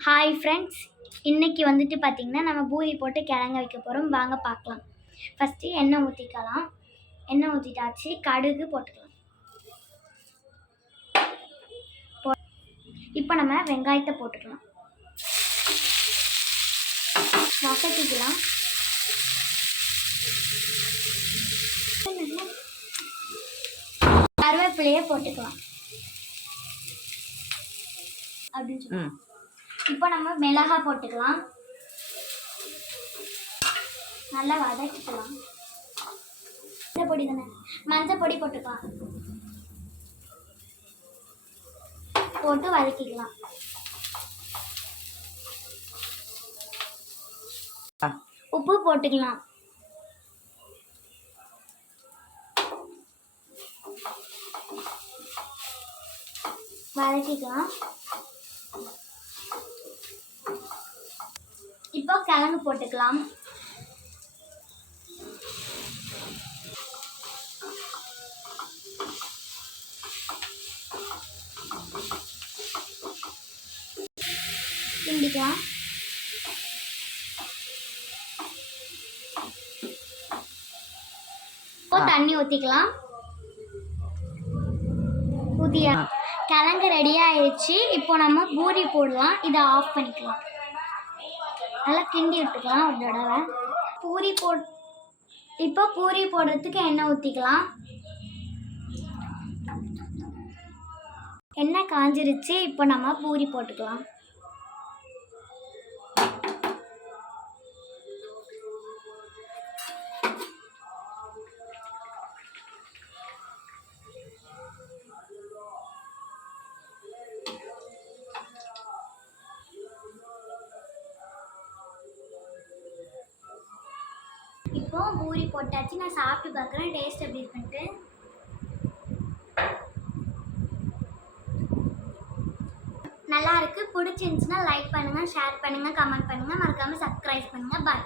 Hi friends இன்றைக்கி வந்துட்டு பார்த்தீங்கன்னா நம்ம பூரி போட்டு கிழங்க வைக்க போகிறோம் வாங்க பார்க்கலாம். ஃபஸ்ட்டு எண்ணெய் ஊற்றிக்கலாம் எண்ணெய் ஊற்றிட்டாச்சு கடுகு போட்டுக்கலாம். போ இப்போ நம்ம வெங்காயத்தை போட்டுக்கலாம். வசதிக்கலாம் கருவேப்பிலையே போட்டுக்கலாம். அப்படின்னு சொல்லி இப்போ நம்ம மிளகா போட்டுக்கலாம். நல்லா வதக்கிக்கலாம். மஞ்சள் பொடி தானே? மஞ்சள் பொடி போட்டுக்கலாம். போட்டு வதக்கிக்கலாம். உப்பு போட்டுக்கலாம். வதக்கிக்கலாம். இப்போ கிழங்கு போட்டுக்கலாம். கிண்டிக்கலாம். தண்ணி ஊற்றிக்கலாம் ஊற்றியா கிழங்கு ரெடி ஆயிடுச்சு. இப்போ நம்ம பூரி போடலாம். இதை ஆஃப் பண்ணிக்கலாம். நல்லா கிண்டி விட்டுக்கலாம் ஒரு தடவை. பூரி போட் இப்போ பூரி போடுறதுக்கு எண்ணெய் ஊற்றிக்கலாம் எண்ணெய் காஞ்சிருச்சு இப்போ நம்ம பூரி போட்டுக்கலாம். இப்போ பூரி போட்டாச்சு. நான் சாப்பிட்டு பார்க்குறேன். டேஸ்ட் எப்படி இருக்குன்ட்டு. நல்லா இருக்கு. பிடிச்சிருந்துச்சுன்னா லைக் பண்ணுங்கள் ஷேர் பண்ணுங்கள் கமெண்ட் பண்ணுங்கள் மறக்காமல் சப்ஸ்கிரைப் பண்ணுங்கள் பாய்